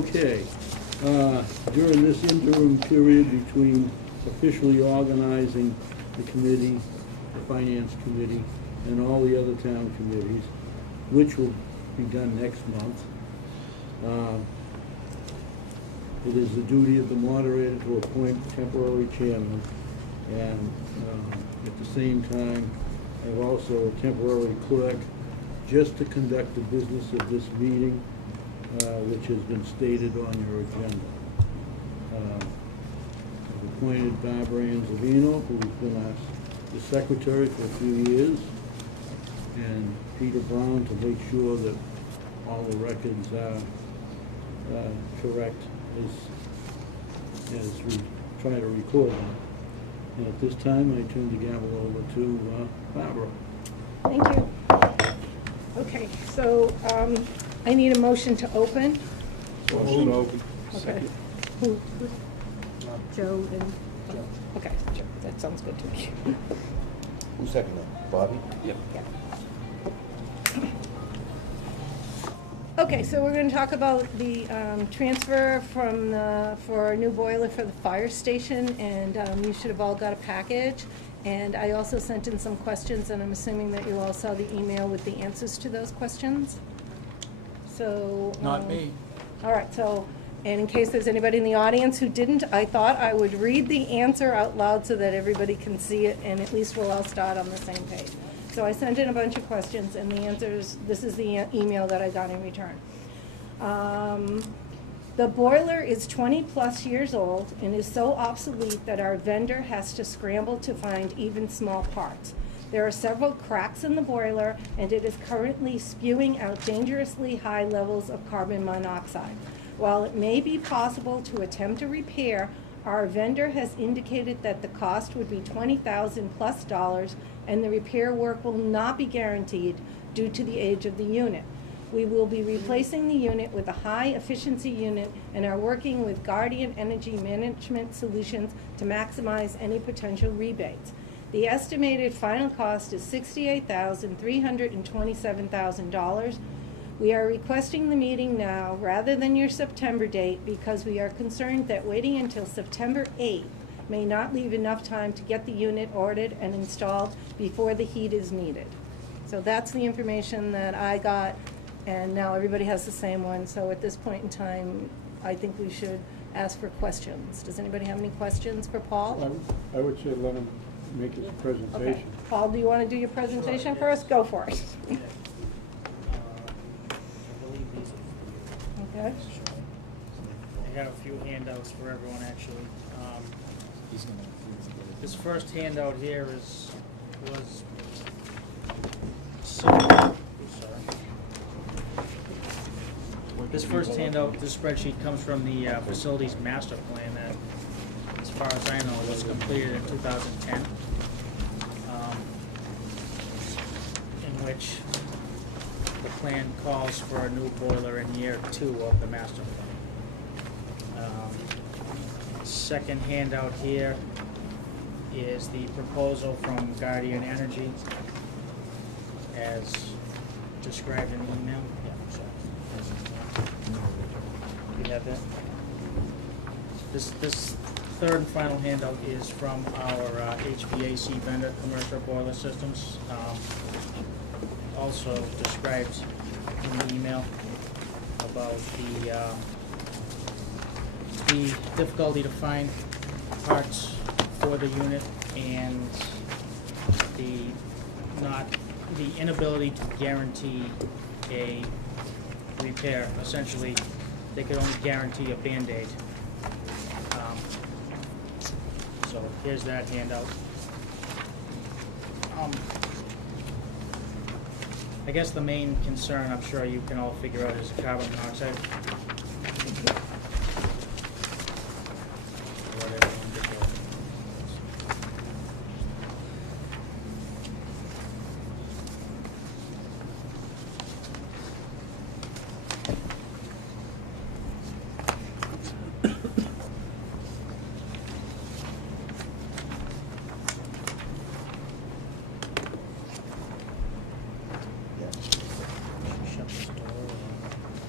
Okay, during this interim period between officially organizing the committee, the finance committee, and all the other town committees, which will be done next month, it is the duty of the moderator to appoint a temporary chairman, and at the same time, have also a temporary clerk, just to conduct the business of this meeting, which has been stated on your agenda. I've appointed Barbara Anzavino, who's been the secretary for a few years, and Peter Brown to make sure that all the records are correct as we try to record them. And at this time, I turn the gavel over to Barbara. Thank you. Okay, so I need a motion to open. Motion to open. Okay. Who? Joe and, okay, Joe, that sounds good to me. Who seconded that? Bobby? Yep. Yeah. Okay, so we're gonna talk about the transfer from for a new boiler for the fire station, and you should have all got a package. And I also sent in some questions, and I'm assuming that you all saw the email with the answers to those questions. So. Not me. All right, so, and in case there's anybody in the audience who didn't, I thought I would read the answer out loud so that everybody can see it, and at least we'll all start on the same page. So I sent in a bunch of questions, and the answers, this is the email that I got in return. The boiler is 20-plus years old and is so obsolete that our vendor has to scramble to find even small parts. There are several cracks in the boiler, and it is currently spewing out dangerously high levels of carbon monoxide. While it may be possible to attempt a repair, our vendor has indicated that the cost would be $20,000+ and the repair work will not be guaranteed due to the age of the unit. We will be replacing the unit with a high-efficiency unit and are working with Guardian Energy Management Solutions to maximize any potential rebates. The estimated final cost is $68,327,000. We are requesting the meeting now rather than your September date because we are concerned that waiting until September 8th may not leave enough time to get the unit ordered and installed before the heat is needed. So that's the information that I got, and now everybody has the same one. So at this point in time, I think we should ask for questions. Does anybody have any questions for Paul? I would say let him make his Okay. presentation. Paul, do you want to do your presentation first? Go for it. Okay. I got a few handouts for everyone, actually. This first handout here was this first handout, this spreadsheet comes from the facilities master plan that, as far as I know, was completed in 2010, in which the plan calls for a new boiler in year 2 of the master plan. Second handout here is the proposal from Guardian Energy as described in the email. Yeah, sorry. You have that? This third and final handout is from our HVAC vendor, Commercial Boiler Systems. Also described in the email about the difficulty to find parts for the unit and the inability to guarantee a repair. Essentially, they could only guarantee a Band-Aid. So here's that handout. I guess the main concern, I'm sure you can all figure out, is carbon monoxide.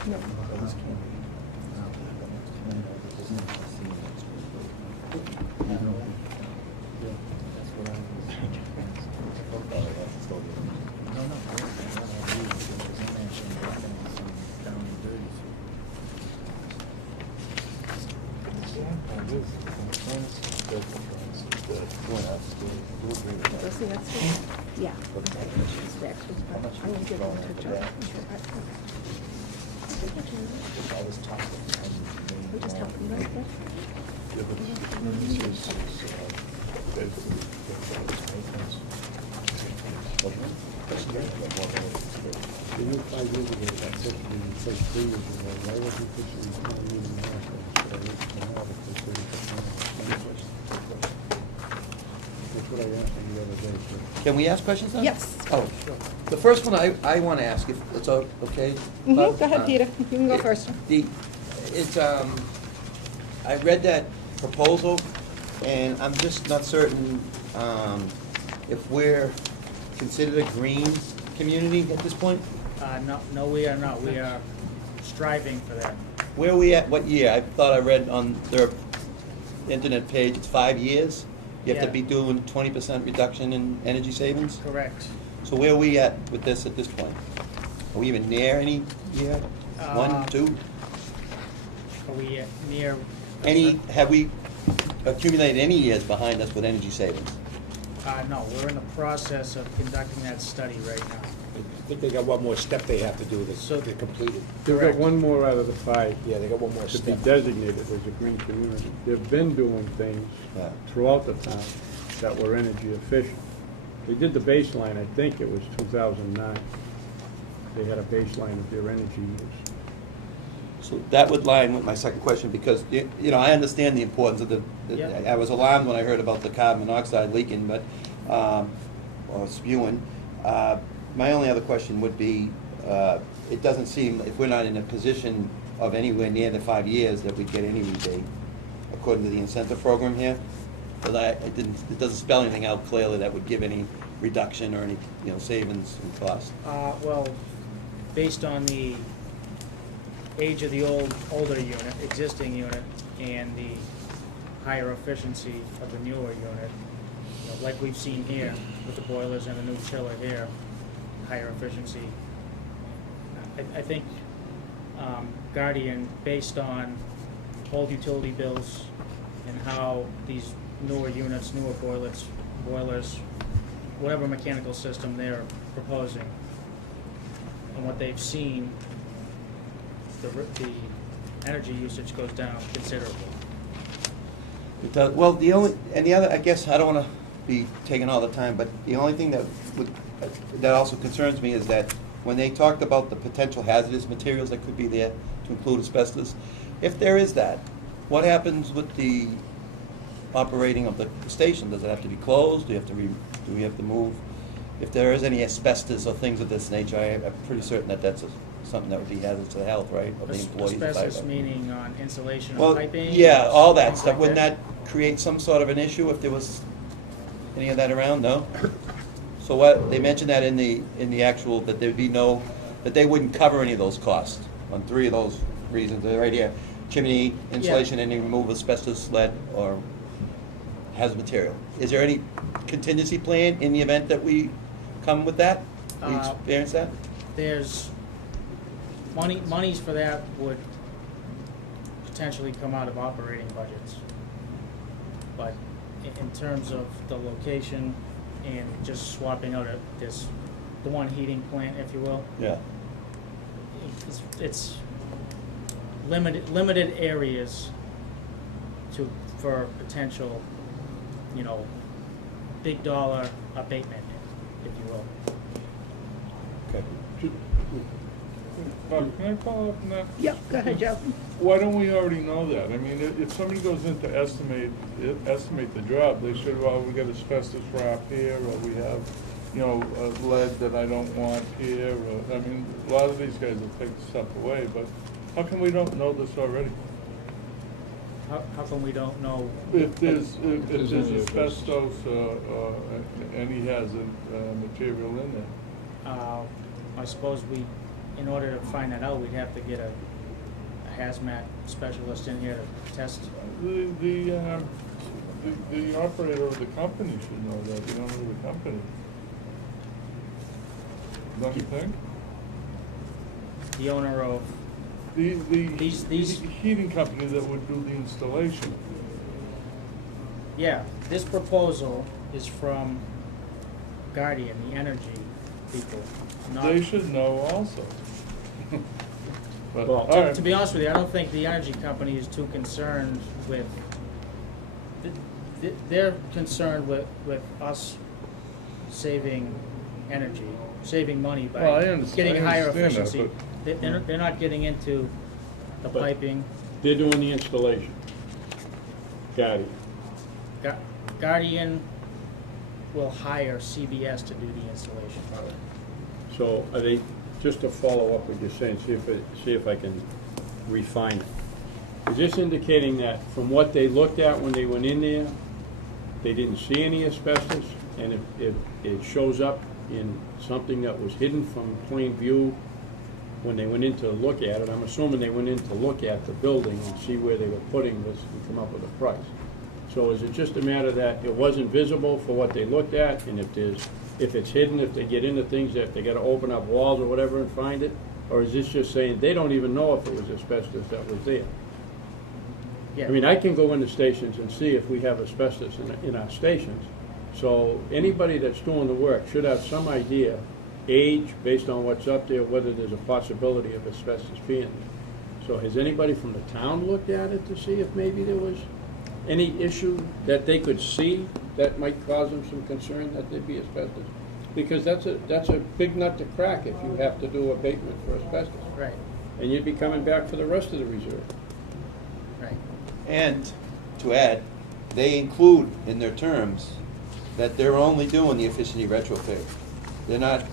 No. This can't be. agree with that. Those the extras? Yeah. It's the extras, but I'm gonna give them to John. All this talk. We just help them right there. Yeah, but this is, basically, maintenance. That's great. They knew 5 years ago that 50 and 3 years ago, why wasn't this in town meeting last year? So it's come out if they said it's a plan. That's what I asked them the other day, so. Can we ask questions now? Yes. Oh, the first one I want to ask, if it's okay? Mhm, Bob? go ahead, Peter. You can go it- first. It's, I read that proposal, and I'm just not certain if we're considered a green community at this point? No, we are not. We are striving for that. Where are we at, what year? I thought I read on their internet page, it's 5 years? You have to Yeah. be doing 20% reduction in energy savings? Correct. So where are we at with this at this point? Are we even near any year? One, two? Are we near? Have we accumulated any years behind us with energy savings? No, we're in the process of conducting that study right now. I think they got one more step they have to do to complete it. They've got Correct. one more out of the 5 Yeah, they got one more to be step. designated as a green community. They've been doing things Yeah. throughout the town that were energy efficient. They did the baseline, I think it was 2009. They had a baseline of their energy use. So that would line with my second question, because, I understand the importance of Yeah. I was alarmed when I heard about the carbon monoxide leaking, but, or spewing. My only other question would be, it doesn't seem, if we're not in a position of anywhere near the 5 years, that we'd get any rebate, according to the incentive program here. But it doesn't spell anything out clearly that would give any reduction or any, savings in cost. Well, based on the age of the older unit, existing unit, and the higher efficiency of the newer unit, like we've seen here with the boilers and the new chiller here, higher efficiency. I think Guardian, based on old utility bills and how these newer units, newer boilers, whatever mechanical system they're proposing, and what they've seen, the energy usage goes down considerably. It does, well, I guess, I don't wanna be taking all the time, but the only thing that also concerns me is that when they talked about the potential hazardous materials that could be there, to include asbestos, if there is that, what happens with the operating of the station? Does it have to be closed? Do we have to move? If there is any asbestos or things of this nature, I'm pretty certain that that's something that would be hazardous to the health, right, of the employees? Asbestos meaning on insulation of Well, piping? yeah, all that things stuff. like Wouldn't that create some sort of an issue if there was any of that around? No? So they mentioned that in the actual, that there'd be that they wouldn't cover any of those costs on 3 of those reasons. They're right here: chimney, insulation, any remove asbestos, lead, or hazardous material. Is there any contingency plan in the event that we come with that? We experience that? There's monies for that would potentially come out of operating budgets. But in terms of the location and just swapping out the one heating plant, if you will, Yeah. it's limited areas for potential, big dollar abatement, if you will. Okay. Bob, can I follow up on that? Yep, go ahead, Joe. Why don't we already know that? I mean, if somebody goes in to estimate the job, they should, well, we got asbestos wrap here, or we have, lead that I don't want here, or, I mean, a lot of these guys will take the stuff away, but how come we don't know this already? How come we don't know? If there's any of this. asbestos, any hazard material in there. I suppose in order to find that out, we'd have to get a hazmat specialist in here to test. The operator of the company should know that, the owner of the company. Don't you think? The owner of, The These- heating company that would do the installation. yeah, this proposal is from Guardian, the energy people, not. They should know also. But, Well, all right. To be honest with you, I don't think the energy company is too concerned with, they're concerned with us saving energy, saving money Well, I by understand- getting I higher understand that, efficiency. They're not getting into the But- piping. They're doing the installation. Got it. Guardian will hire CBS to do the installation. So are they, just to follow up what you're saying, see if I can refine it. Is this indicating that from what they looked at when they went in there, they didn't see any asbestos? And if it shows up in something that was hidden from plain view when they went in to look at it, I'm assuming they went in to look at the building and see where they were putting this and come up with a price. So is it just a matter that it wasn't visible for what they looked at, and if it's hidden, if they get into things that they gotta open up walls or whatever and find it? Or is this just saying they don't even know if it was asbestos that was there? Yeah. I mean, I can go into stations and see if we have asbestos in our stations. So anybody that's doing the work should have some idea, age, based on what's up there, whether there's a possibility of asbestos being there. So has anybody from the town looked at it to see if maybe there was any issue that they could see that might cause them some concern that there'd be asbestos? Because that's a big nut to crack if you have to do abatement for asbestos. Right, And you'd be coming back for the rest of the reserve. right. And to add, they include in their terms that they're only doing the efficiency retrofit. They're not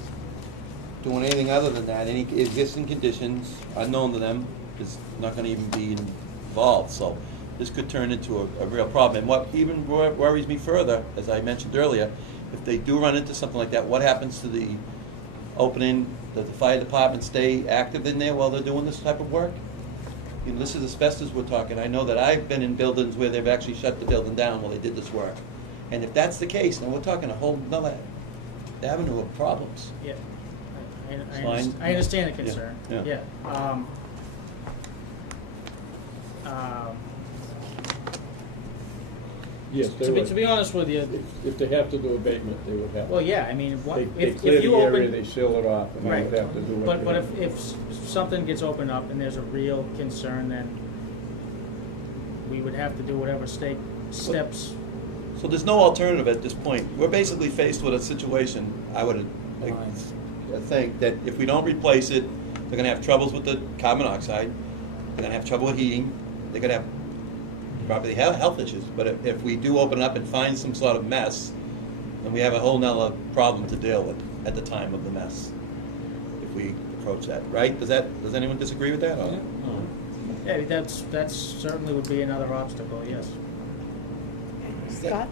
doing anything other than that. Any existing conditions unknown to them is not gonna even be involved. So this could turn into a real problem. And what even worries me further, as I mentioned earlier, if they do run into something like that, what happens to the opening, does the fire department stay active in there while they're doing this type of work? You know, this is asbestos we're talking. I know that I've been in buildings where they've actually shut the building down while they did this work. And if that's the case, then we're talking a whole nother avenue of problems. Yeah, Fine. I understand the Yeah, concern, yeah. yeah. Yes, they To would. be honest with you, If they have to do abatement, they would have. well, yeah, I mean, They if clear you the area, they open, seal it off, and they right, would have to do what. but they- if something gets opened up and there's a real concern, then we would have to do whatever state steps. So there's no alternative at this point. We're basically faced with a situation, I would think, that if we don't replace it, they're gonna have troubles with the carbon monoxide, they're gonna have trouble with heating, they're gonna have probably health issues. But if we do open up and find some sort of mess, then we have a whole nother problem to deal with at the time of the mess, if we approach that, right? Does anyone disagree with that? Or? Yeah, that's certainly would be another obstacle, yes. Scott?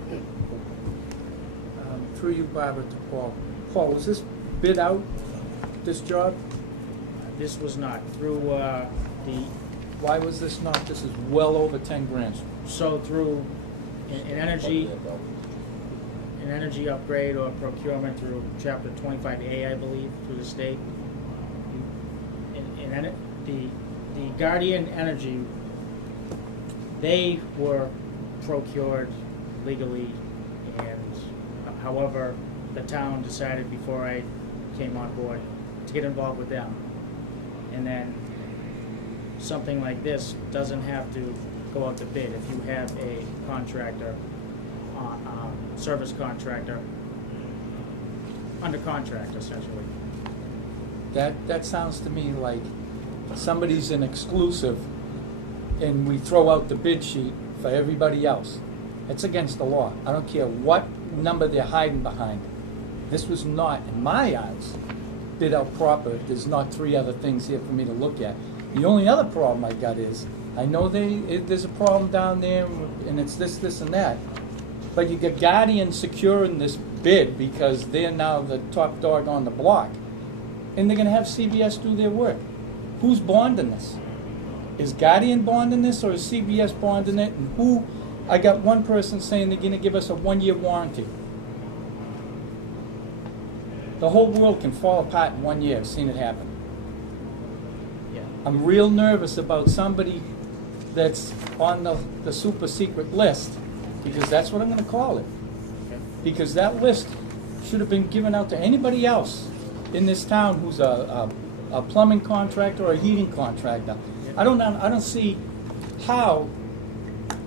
Through you, Barbara, to Paul. Paul, was this bid out, this job? This was not through, Why was this not? This is well over 10 grand. so through an energy upgrade or procurement through chapter 25A, I believe, through the state. And the Guardian Energy, they were procured legally, and however, the town decided before I came on board to get involved with them. And then something like this doesn't have to go out to bid if you have a contractor, service contractor, under contract essentially. That sounds to me like somebody's an exclusive and we throw out the bid sheet for everybody else. It's against the law. I don't care what number they're hiding behind. This was not, in my eyes, bid out proper. There's not 3 other things here for me to look at. The only other problem I got is, I know there's a problem down there and it's this and that, but you got Guardian securing this bid because they're now the top dog on the block, and they're gonna have CBS do their work. Who's bonding this? Is Guardian bonding this or is CBS bonding it? And who? I got one person saying they're gonna give us a 1-year warranty. The whole world can fall apart in 1 year. I've seen it happen. Yeah. I'm real nervous about somebody that's on the super secret list, because that's what I'm gonna call it. because that list should have been given out to anybody else in this town who's a plumbing contractor or a heating contractor. I don't see how,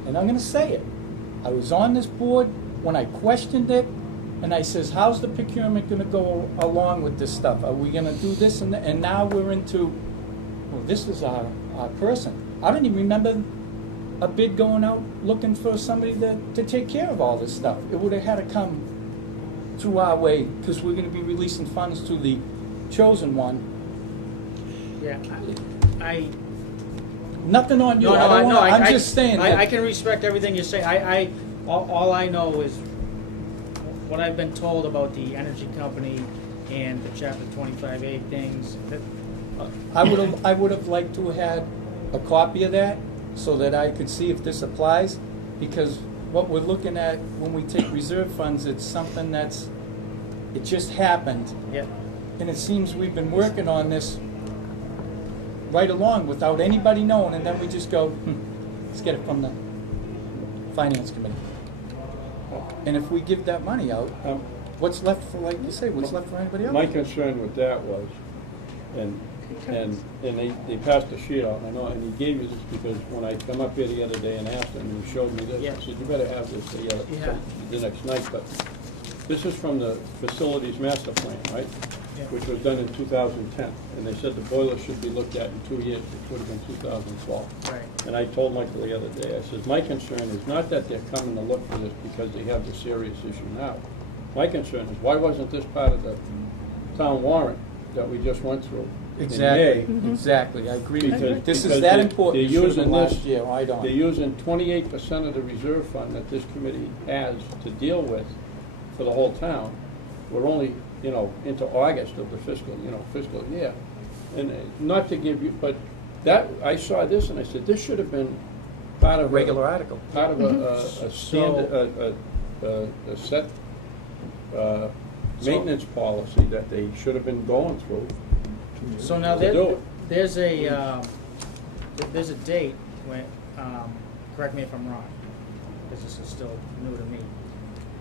and I'm gonna say it, I was on this board when I questioned it, and I says, how's the procurement gonna go along with this stuff? Are we gonna do this and that? And now we're into, well, this is our person. I don't even remember a bid going out looking for somebody to take care of all this stuff. It would have had to come through our way, because we're gonna be releasing funds to the chosen one. Yeah, I, Nothing on you, no, I don't no, want, I'm just saying I that, can respect everything you're saying. All I know is what I've been told about the energy company and the Chapter 25A things. That, I would have liked to have had a copy of that, so that I could see if this applies, because what we're looking at when we take reserve funds, it's something it just happened. yeah, And it seems we've been working on this right along without anybody knowing, and then we just go, let's get it from the finance committee. And if we give that money out, what's left for, like you say, what's left for anybody else? My concern with that was, and they passed a sheet out, and I know, and he gave you this because when I come up here the other day and asked him, he showed me this, Yeah. I said, you better have this Yeah. the next night, but this is from the facilities master plan, right? Yeah. Which was done in 2010, and they said the boiler should be looked at in 2 years, which would have been 2012. right. And I told Michael the other day, I said, my concern is not that they're coming to look for this because they have the serious issue now. My concern is, why wasn't this part of the town warrant that we just went through in Exactly, May? exactly, I agree with you. Because- This because is that they're important, it should have been using last this- year, why They're don't? using 28% of the reserve fund that this committee has to deal with for the whole town. We're only, into August of the fiscal year. And not to give you, but that, I saw this and I said, this should have been part of. Regular article. Part of a standard, a set, maintenance policy that they should have been going through. So now To do it. there's a date when, correct me if I'm wrong, because this is still new to me.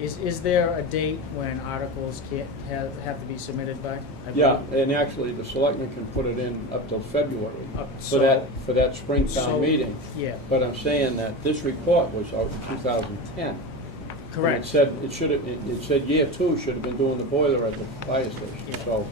Is there a date when articles have to be submitted by? I Yeah, believe? and actually, the selectmen can put it in up till February So- for that spring so- town meeting. Yeah, But I'm saying that this report was out in 2010. correct. And it said year 2 should have been doing the boiler at the fire station, Yeah. so.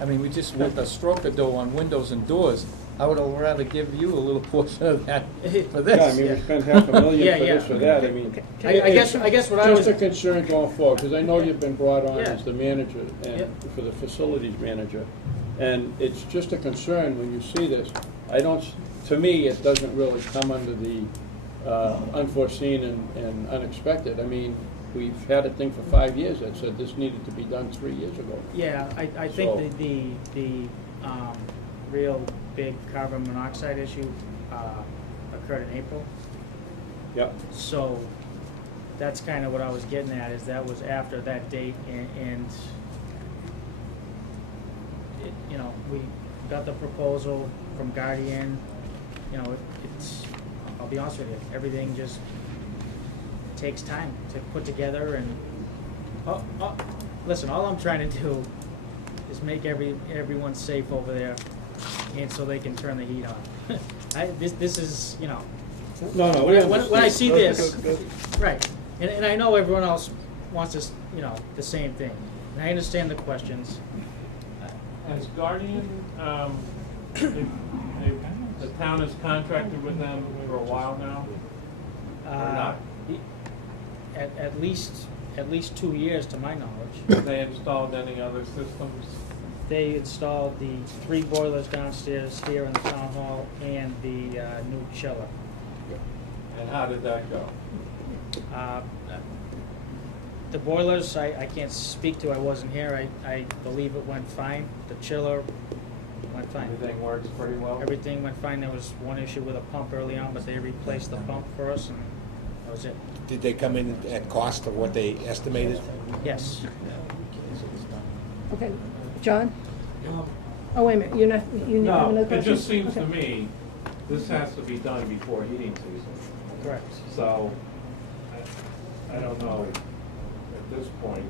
I mean, we just want the stroker dough on windows and doors. I would have rather give you a little portion of that for Yeah, I this. mean, Yeah. we spent $500,000 Yeah, for this yeah. or that, I mean. I guess what I was. Just a concern going forward, because I know you've been brought on Yeah. as the manager and Yep. for the facilities manager. And it's just a concern when you see this. To me, it doesn't really come under the unforeseen and unexpected. I mean, we've had a thing for 5 years that said this needed to be done 3 years ago. Yeah, I So- think the real big carbon monoxide issue occurred in April. Yep. So that's kind of what I was getting at, is that was after that date, and we got the proposal from Guardian. It's, I'll be honest with you, everything just takes time to put together, and listen, all I'm trying to do is make everyone safe over there, and so they can turn the heat on. This is, No, no, we when I see this, Good. right, and I know everyone else wants this, the same thing, and I understand the questions. Has Guardian, the town has contracted with them for a while now? Or not? At least 2 years, to my knowledge. Have they installed any other systems? They installed the 3 boilers downstairs here in the town hall and the new chiller. And how did that go? The boilers, I can't speak to, I wasn't here, I believe it went fine. The chiller went fine. Everything works pretty well? Everything went fine. There was one issue with a pump early on, but they replaced the pump for us, and that was it. Did they come in at cost of what they estimated? Yes. Okay, John? Oh, wait a minute, you have another No, it question? just seems to Okay. me, this has to be done before heating season. Correct. So, I don't know this point,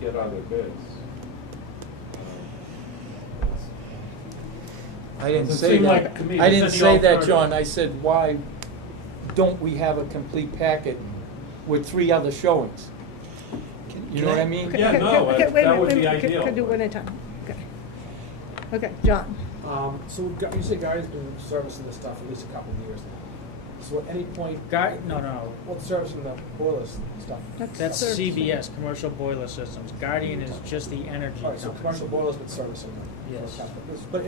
get other bids. I didn't Doesn't say seem that. like to me, I they didn't said the say that, alternative. John. I said, why don't we have a complete packet with 3 other showings? You know what I mean? Okay, Yeah, okay, no, okay, that wait a minute, would wait a be minute. ideal. Could do one at a time, okay. Okay, John, So you say Gary's been servicing this stuff for at least a couple of years now. So at any point, No, what's servicing the boilers and stuff? that's service. CBS, Commercial Boiler Systems. Guardian is just the energy All right, so company. commercial boilers been servicing them. Yes. But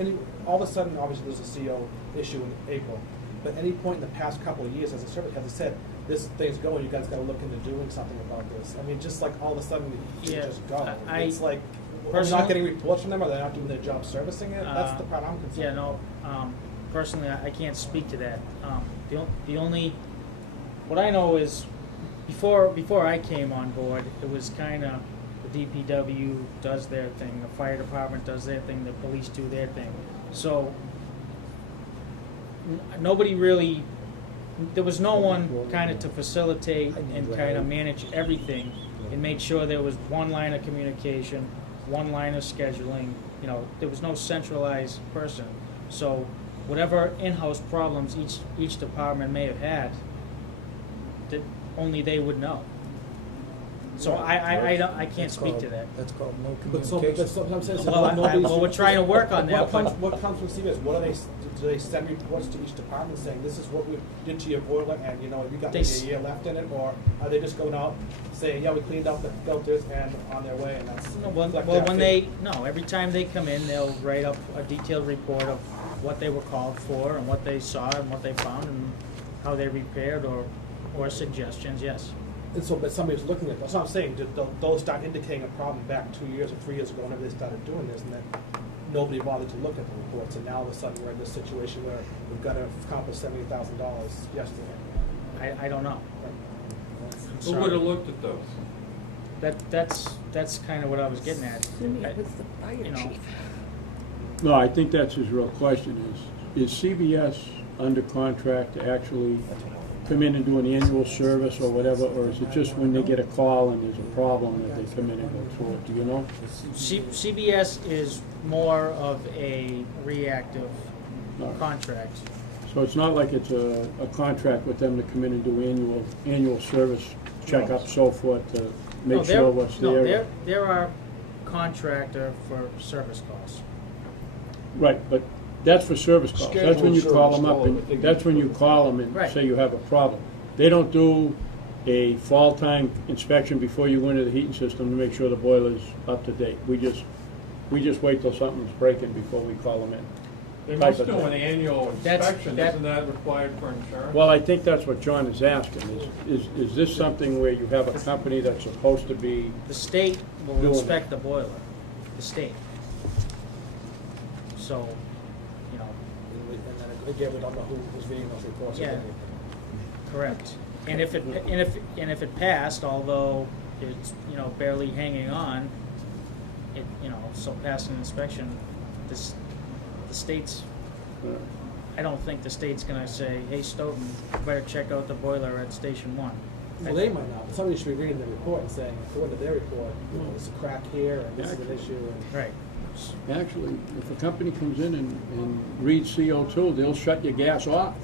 all of a sudden, obviously, there's a CO issue in April. But at any point in the past couple of years, as I said, this thing's going, you guys gotta look into doing something about this. I mean, just like all of a sudden, you Yeah, just go. I- It's like, are we personally- not getting reports from them, or they're not doing their job servicing it? That's the part I'm concerned. Yeah, no, personally, I can't speak to that. The only, what I know is, before I came on board, it was kinda, the DPW does their thing, the fire department does their thing, the police do their thing. So, nobody really, there was no one kinda to facilitate and kinda manage everything and make sure there was one line of communication, one line of scheduling, there was no centralized person. So whatever in-house problems each department may have had, that only they would know. So I can't speak to that. That's called no But so, communication. I'm saying, Well, we're trying to work on that, but What comes from CBS? What do they send reports to each department saying, this is what we did to your boiler, and you got They maybe s- a year left in it? Or are they just going out saying, yeah, we cleaned out the filters and on their way, and that's? well, like well, that when fee? every time they come in, they'll write up a detailed report of what they were called for and what they saw and what they found and how they repaired or suggestions, yes. And so, but somebody's looking at, that's what I'm saying, did those start indicating a problem back 2 years or 3 years ago whenever they started doing this, and then nobody bothered to look at the reports, and now all of a sudden we're in this situation where we've got to accomplish $70,000 yesterday. I don't know. I'm Who would have sorry. looked at those? That's kind of what I was getting at. Cindy I- was the fire you know, chief. No, I think that's his real question is CBS under contract to actually come in and do an annual service or whatever, or is it just when they get a call and there's a problem that they come in and go through it, do you know? CBS is more of a reactive All right. contract. So it's not like it's a contract with them to come in and do annual service checkups, so forth, to No, make they're- sure what's No, there? they're our contractor for service calls. Right, but that's for service calls. That's when you Scheduled call service them up, call, I and think. that's when you call them and Right. say you have a problem. They don't do a fall time inspection before you go into the heating system to make sure the boiler's up to date. We just wait till something's breaking before we call them in. They Type must of do thing. an annual That's- inspection, that- isn't that required for insurance? Well, I think that's what John is asking, is this something where you have a company that's supposed to be, The state will Doing it. inspect the boiler, the state. So, And then again, we don't know who's reading those reports. or Yeah. anything. correct. And if it passed, although it's, barely hanging on, so passing an inspection, the state's, I don't think the state's gonna say, hey, Stoughton, you better check out the boiler at Station 1. Well, they might not, but somebody should be reading the report and saying, according to their report, there's a crack here, and this is an issue, and. Right. actually, if a company comes in and reads CO2, they'll shut your gas off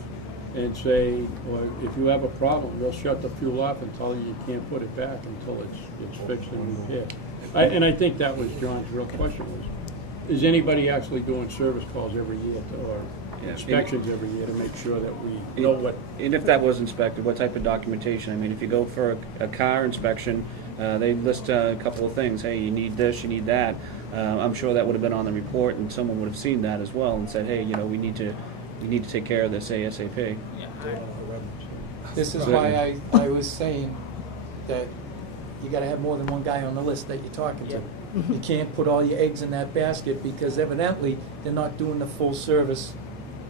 and say, or if you have a problem, they'll shut the fuel off and tell you can't put it back until it's fixed and repaired. And I think that was John's real question was, is anybody actually doing service calls every year or Yeah. inspections every year to make sure that we know what? And if that was inspected, what type of documentation? I mean, if you go for a car inspection, they list a couple of things. Hey, you need this, you need that. I'm sure that would have been on the report, and someone would have seen that as well and said, hey, we need to take care of this ASAP. This is why I was saying that you gotta have more than one guy on the list that you're talking to. You can't put all your eggs in that basket, because evidently, they're not doing the full service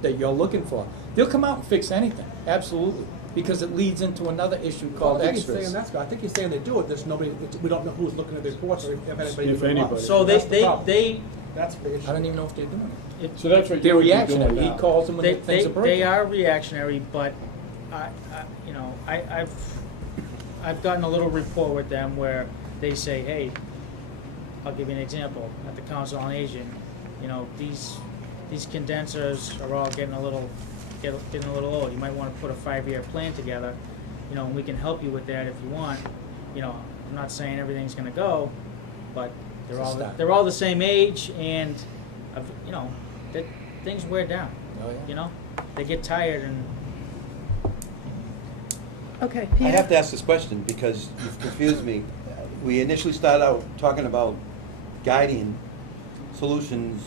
that you're looking for. They'll come out and fix anything, absolutely, because it leads into another issue called I think he's saying extras. that's, I think he's saying they do it, there's nobody, we don't know who's looking at the reports, or if anybody. If even anybody. knows. So That's the problem. they That's the issue. I don't even know if they're doing it. So that's what They're you would be doing reactionary, he now. calls them when things are breaking. They are reactionary, but I've I've gotten a little rapport with them where they say, hey, I'll give you an example, at the Council on Aging, you know, these condensers are all getting a little old. You might want to put a 5-year plan together, you know, and we can help you with that if you want. You know, I'm not saying everything's gonna go, but It's a start. they're all the same age, and, you know, things wear down, Oh, yeah. you know? They get tired and, Okay, I Peter? have to ask this question because you've confused me. We initially started out talking about Guardian Solutions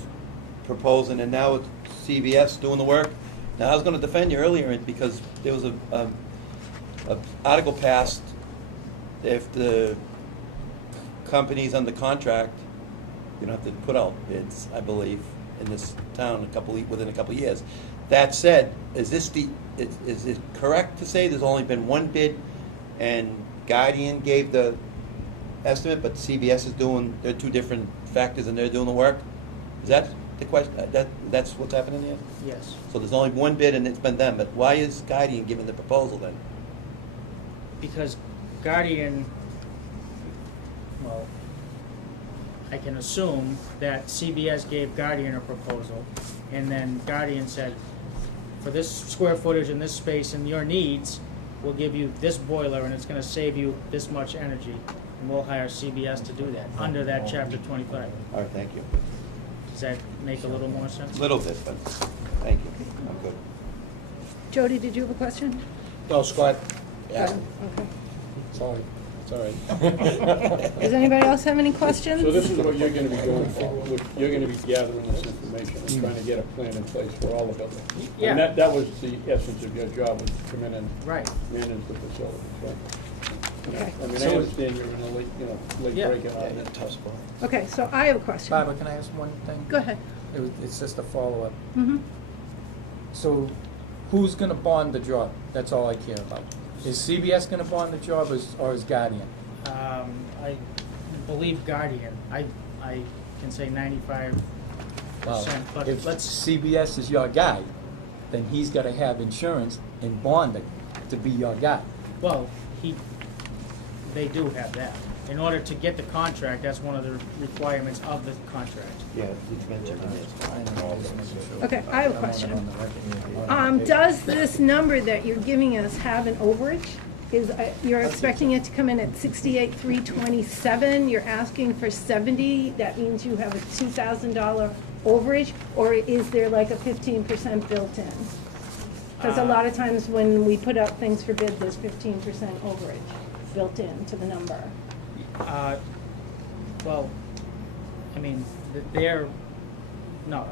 proposing, and now it's CVS doing the work. Now, I was gonna defend you earlier because there was a article passed, if the company's under contract, you don't have to put out bids, I believe, in this town within a couple of years. That said, is it correct to say there's only been one bid and Guardian gave the estimate, but CVS is doing, they're two different factors and they're doing the work? Is that the question, that's what's happening here? yes. So there's only one bid and it's been them, but why is Guardian giving the proposal then? Because Guardian, well, I can assume that CBS gave Guardian a proposal, and then Guardian said, for this square footage and this space and your needs, we'll give you this boiler and it's gonna save you this much energy, and we'll hire CBS to do that, under that chapter 25. All right, thank you. Does that make a little more sense? A little bit, but thank you. I'm good. Jody, did you have a question? No, Scott asked. Okay. Sorry, it's all right. Does anybody else have any questions? So this is what you're gonna be doing, you're gonna be gathering this information and trying to get a plan in place for all of it. Yeah. And that was the essence of your job, was to come in and Right. manage the facilities, right? Okay. I mean, I So- understand you're in a late, late Yeah. breaking on Yeah, it. tough spot. Okay, so I have a question. Barbara, can I ask one thing? Go ahead. It's just a follow-up. Mm-hmm. So who's gonna bond the job? That's all I care about. Is CBS gonna bond the job or is Guardian? I believe Guardian, I can say 95%, but If let's, CBS is your guy, then he's gotta have insurance and bonding to be your guy. well, they do have that. In order to get the contract, that's one of the requirements of the contract. Yeah, you mentioned it. Okay, I have a question. Does this number that you're giving us have an overage? You're expecting it to come in at 68,327, you're asking for 70, that means you have a $2,000 overage, or is there like a 15% built in? Because a lot of times when we put out things for bid, there's 15% overage built in to the number. Well, I mean,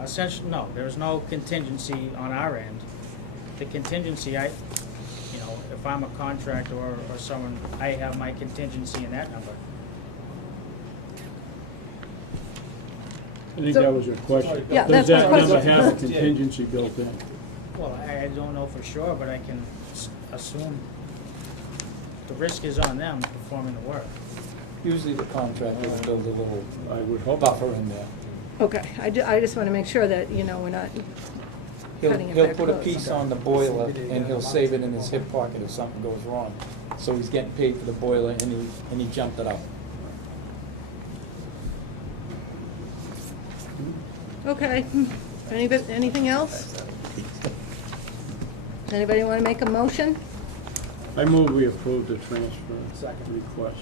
essentially, no, there's no contingency on our end. The contingency, if I'm a contractor or someone, I have my contingency in that number. I think that was your question. Yeah, that's my Does that number question. have a contingency built in? Well, I don't know for sure, but I can assume the risk is on them performing the work. Usually the contractor will build a little I would hope. buffer in there. Okay, I just want to make sure that, we're not cutting it He'll back put a close. piece on the boiler and he'll save it in his hip pocket if something goes wrong. So he's getting paid for the boiler and he jumped it up. Okay, anything else? Anybody want to make a motion? I move we approve the transfer request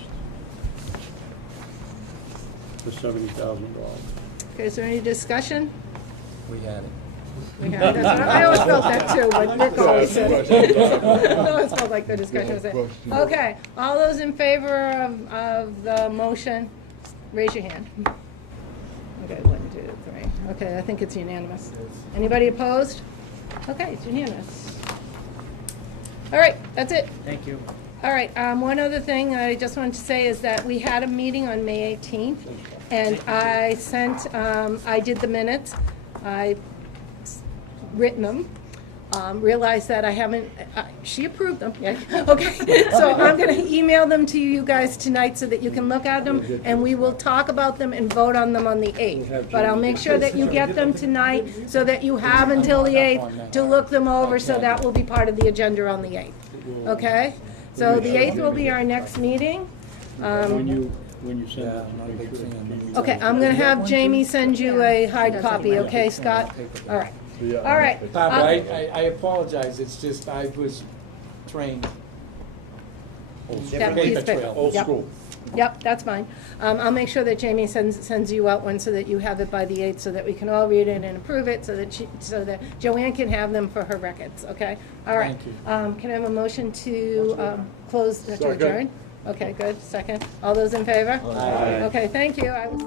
for $70,000. Okay, is there any discussion? We had it. We have, I always felt that too, but Rick always said it. I always felt like the discussion was it. Okay, all those in favor of the motion, raise your hand. Okay, 1, 2, 3. Okay, I think it's unanimous. Anybody opposed? Okay, it's unanimous. All right, that's it. Thank you. All right, one other thing I just wanted to say is that we had a meeting on May 18th, and I sent, I did the minutes. I written them, realized that I haven't, she approved them, yeah, okay. So I'm gonna email them to you guys tonight so that you can look at them, and we will talk about them and vote on them on the 8th. But I'll make sure that you get them tonight so that you have until the 8th to look them over, so that will be part of the agenda on the 8th, okay? So the 8th will be our next meeting. When you send Yeah, it, I'm not a make big sure fan. Jamie- Okay, I'm gonna have Jamie send you a hard copy, okay, Scott? All right. Yeah, All right. Barbara, I apologize, it's just I was trained. Yeah, Paper please, trail. Old Yep. school. Yep, that's fine. I'll make sure that Jamie sends you out one so that you have it by the 8th, so that we can all read it and approve it, so that Joanne can have them for her records, okay? All right. Thank you. Can I have a motion to close, to Second. adjourn? Okay, good, second. All those in favor? Aye. Okay, thank you. I was-